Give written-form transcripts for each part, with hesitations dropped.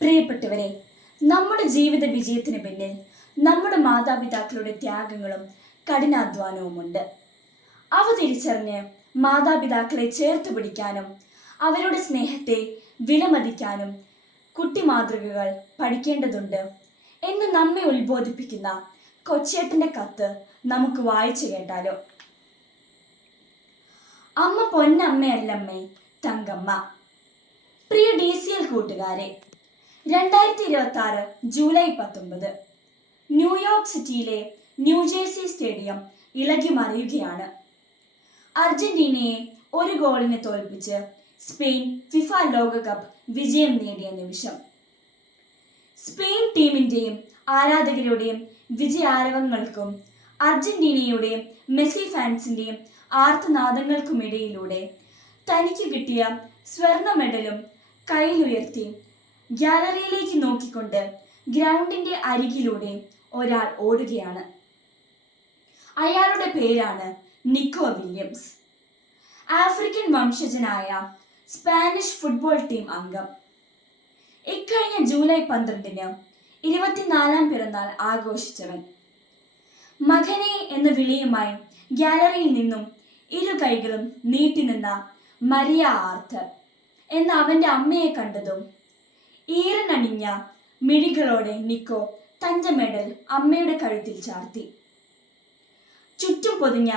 പ്രിയപ്പെട്ടവരെ, നമ്മുടെ ജീവിത വിജയത്തിന് പിന്നിൽ നമ്മുടെ മാതാപിതാക്കളുടെ ത്യാഗങ്ങളും കഠിനാധ്വാനവുമുണ്ട്. അവ തിരിച്ചറിഞ്ഞ് മാതാപിതാക്കളെ ചേർത്ത് പിടിക്കാനും അവരുടെ സ്നേഹത്തെ വിലമതിക്കാനും കുട്ടി മാതൃകകൾ പഠിക്കേണ്ടതുണ്ട് എന്ന് നമ്മെ ഉത്ബോധിപ്പിക്കുന്ന കൊച്ചേട്ടൻ്റെ കത്ത് നമുക്ക് വായിച്ചു കേട്ടാലോ. അമ്മ പൊന്നമ്മയല്ലമ്മേ, തങ്കമ്മ. പ്രിയ DCL കൂട്ടുകാരെ, 2026 ജൂലൈ 19 ന്യൂയോർക്ക് സിറ്റിയിലെ ന്യൂജേഴ്സി സ്റ്റേഡിയം ഇളകി മറിയുകയാണ്. അർജന്റീനയെ 1 ഗോളിന് തോൽപ്പിച്ച് സ്പെയിൻ ഫിഫ ലോകകപ്പ് വിജയം നേടിയ നിമിഷം. സ്പെയിൻ ടീമിൻ്റെയും ആരാധകരുടെയും വിജയാരവങ്ങൾക്കും അർജന്റീനയുടെയും മെസ്സി ഫാൻസിൻ്റെയും ആർത്തനാദങ്ങൾക്കുമിടയിലൂടെ തനിക്ക് കിട്ടിയ സ്വർണ്ണ മെഡലും കയ്യിലുയർത്തി ഗ്യാലറിയിലേക്ക് നോക്കിക്കൊണ്ട് ഗ്രൗണ്ടിന്റെ അരികിലൂടെ ഒരാൾ ഓടുകയാണ്. അയാളുടെ പേരാണ് നിക്കോ വില്യംസ്. ആഫ്രിക്കൻ വംശജനായ സ്പാനിഷ് ഫുട്ബോൾ ടീം അംഗം. ഇക്കഴിഞ്ഞ ജൂലൈ 12 24ാം പിറന്നാൾ ആഘോഷിച്ചവൻ. മകനെ എന്ന വിളിയുമായി ഗ്യാലറിയിൽ നിന്നും 2 കൈകളും നീട്ടിനിന്ന മരിയ ആർത്തർ എന്ന അവന്റെ അമ്മയെ കണ്ടതും ഈറനണിഞ്ഞ മിഴികളോടെ നിക്കോ തന്റെ മെഡൽ അമ്മയുടെ കഴുത്തിൽ ചാർത്തി. ചുറ്റും പൊതിഞ്ഞ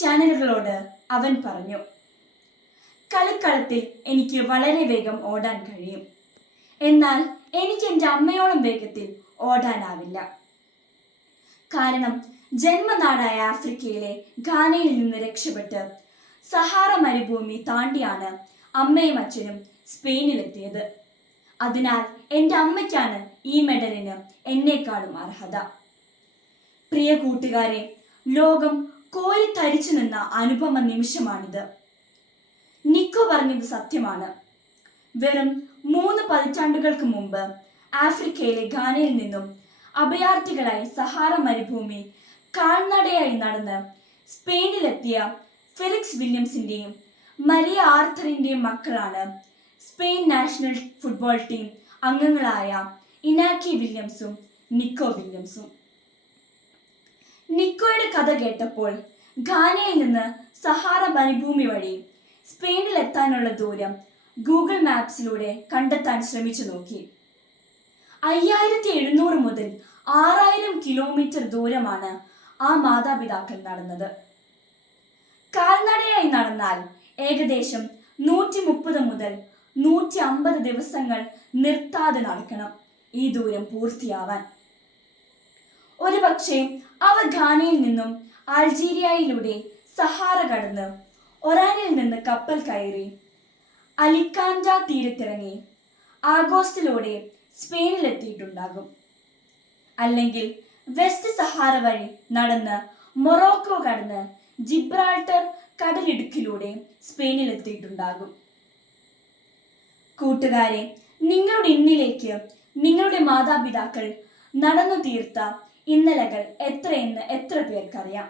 ചാനലുകളോട് അവൻ പറഞ്ഞു, കളിക്കളത്തിൽ എനിക്ക് വളരെ വേഗം ഓടാൻ കഴിയും, എന്നാൽ എനിക്ക് എൻ്റെ അമ്മയോളം വേഗത്തിൽ ഓടാനാവില്ല. കാരണം ജന്മനാടായ ആഫ്രിക്കയിലെ ഘാനയിൽ നിന്ന് രക്ഷപ്പെട്ട് സഹാറ മരുഭൂമി താണ്ടിയാണ് അമ്മയും അച്ഛനും സ്പെയിനിലെത്തിയത്. അതിനാൽ എൻ്റെ അമ്മയ്ക്കാണ് ഈ മെഡലിന് എന്നേക്കാളും അർഹത. പ്രിയ കൂട്ടുകാരെ, ലോകം കോരിത്തരിച്ചു നിന്ന അനുപമ നിമിഷമാണിത്. നിക്കോ പറഞ്ഞത് സത്യമാണ്. വെറും 3 പതിറ്റാണ്ടുകൾക്ക് മുമ്പ് ആഫ്രിക്കയിലെ ഘാനയിൽ നിന്നും അഭയാർത്ഥികളായി സഹാറ മരുഭൂമി കാൽനടയായി നടന്ന് സ്പെയിനിലെത്തിയ ഫെലിക്സ് വില്യംസിൻ്റെയും മരിയ ആർത്തറിൻ്റെയും മക്കളാണ് സ്പെയിൻ നാഷണൽ ഫുട്ബോൾ ടീം അംഗങ്ങളായ ഇനാക്കി വില്യംസും നിക്കോ വില്യംസും. നിക്കോയുടെ കഥ കേട്ടപ്പോൾ ഘാനയിൽ നിന്ന് സഹാറ മരുഭൂമി വഴി സ്പെയിനിലെത്താനുള്ള ദൂരം ഗൂഗിൾ മാപ്സിലൂടെ കണ്ടെത്താൻ ശ്രമിച്ചു നോക്കി. 5700 മുതൽ 6000 കിലോമീറ്റർ ദൂരമാണ് ആ മാതാപിതാക്കൾ നടന്നത്. കാൽനടയായി നടന്നാൽ ഏകദേശം 130 മുതൽ 150 ദിവസങ്ങൾ നിർത്താതെ നടക്കണം ഈ ദൂരം പൂർത്തിയാവാൻ. ഒരുപക്ഷെ അവർ ഘാനയിൽ നിന്നും അൾജീരിയയിലൂടെ സഹാറ കടന്ന് ഒറാനിൽ നിന്ന് കപ്പൽ കയറി അലിക്കാൻഡ തീരത്തിറങ്ങി ആഗോസ്റ്റിലൂടെ സ്പെയിനിലെത്തിയിട്ടുണ്ടാകും. അല്ലെങ്കിൽ വെസ്റ്റ് സഹാറ വഴി നടന്ന് മൊറോക്കോ കടന്ന് ജിബ്രാൾട്ടർ കടലിടുക്കിലൂടെ സ്പെയിനിലെത്തിയിട്ടുണ്ടാകും. കൂട്ടുകാരെ, നിങ്ങളുടെ ഇന്നിലേക്ക് നിങ്ങളുടെ മാതാപിതാക്കൾ നടന്നു തീർത്ത ഇന്നലകൾ എത്രയെന്ന് എത്ര പേർക്കറിയാം?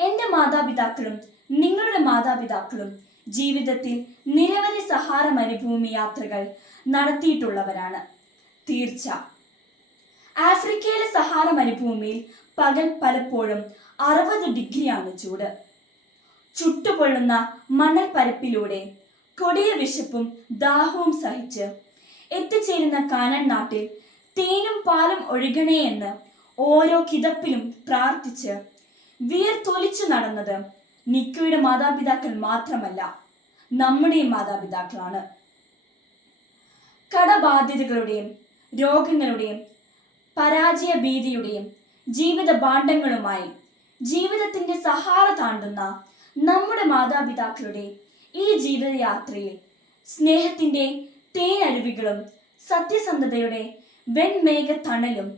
എൻ്റെ മാതാപിതാക്കളും നിങ്ങളുടെ മാതാപിതാക്കളും ജീവിതത്തിൽ നിരവധി സഹാറ മരുഭൂമി യാത്രകൾ നടത്തിയിട്ടുള്ളവരാണ്. തീർച്ച. ആഫ്രിക്കയിലെ സഹാറ മരുഭൂമിയിൽ പകൽ പലപ്പോഴും 60 ഡിഗ്രിയാണ് ചൂട്. ചുട്ടുപൊള്ളുന്ന മണൽ പരപ്പിലൂടെ കൊടിയ വിശപ്പും ദാഹവും സഹിച്ച് എത്തിച്ചേരുന്ന കാനാൻ നാട്ടിൽ തേനും പാലും ഒഴുകണേ എന്ന് ഓരോ കിതപ്പിലും പ്രാർത്ഥിച്ച് വിയർത്തൊലിച്ചു നടന്നത് നിക്കോയുടെ മാതാപിതാക്കൾ മാത്രമല്ല, നമ്മുടെയും മാതാപിതാക്കളാണ്. കടബാധ്യതകളുടെയും രോഗങ്ങളുടെയും പരാജയ ഭീതിയുടെയും ജീവിത ഭാണ്ഡങ്ങളുമായി ജീവിതത്തിന്റെ സഹാറ താണ്ടുന്ന നമ്മുടെ മാതാപിതാക്കളുടെ ഈ ജീവിതയാത്രയിൽ സ്നേഹത്തിന്റെ തേനരുവികളും സത്യസന്ധതയുടെ വെൺമേഘ തണലും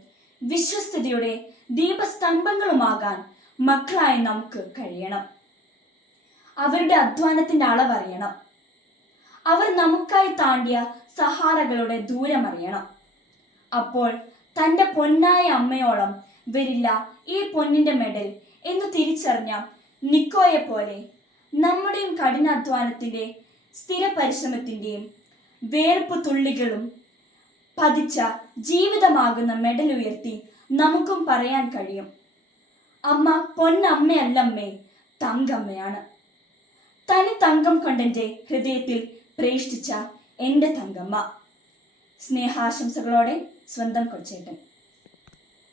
വിശ്വസ്തയുടെ ദീപസ്തംഭങ്ങളുമാകാൻ മക്കളായി നമുക്ക് കഴിയണം. അവരുടെ അധ്വാനത്തിന്റെ അളവറിയണം. അവർ നമുക്കായി താണ്ടിയ സഹാറകളുടെ ദൂരമറിയണം. അപ്പോൾ തൻ്റെ പൊന്നായ അമ്മയോളം വരില്ല ഈ പൊന്നിന്റെ മെഡൽ എന്ന് തിരിച്ചറിഞ്ഞ നിക്കോയെ പോലെ നമ്മുടെയും കഠിനാധ്വാനത്തിന്റെ സ്ഥിര പരിശ്രമത്തിന്റെയും വേർപ്പ് തുള്ളികളും പതിച്ച ജീവിതമാകുന്ന മെഡൽ ഉയർത്തി നമുക്കും പറയാൻ കഴിയും, അമ്മ പൊന്നമ്മയല്ലമ്മേ, തങ്കമ്മയാണ്. തനി തങ്കം കൊണ്ടെൻ്റെ ഹൃദയത്തിൽ പ്രേഷ്ഠിച്ച എൻ്റെ തങ്കമ്മ. സ്നേഹാശംസകളോടെ സ്വന്തം കൊച്ചേട്ടൻ.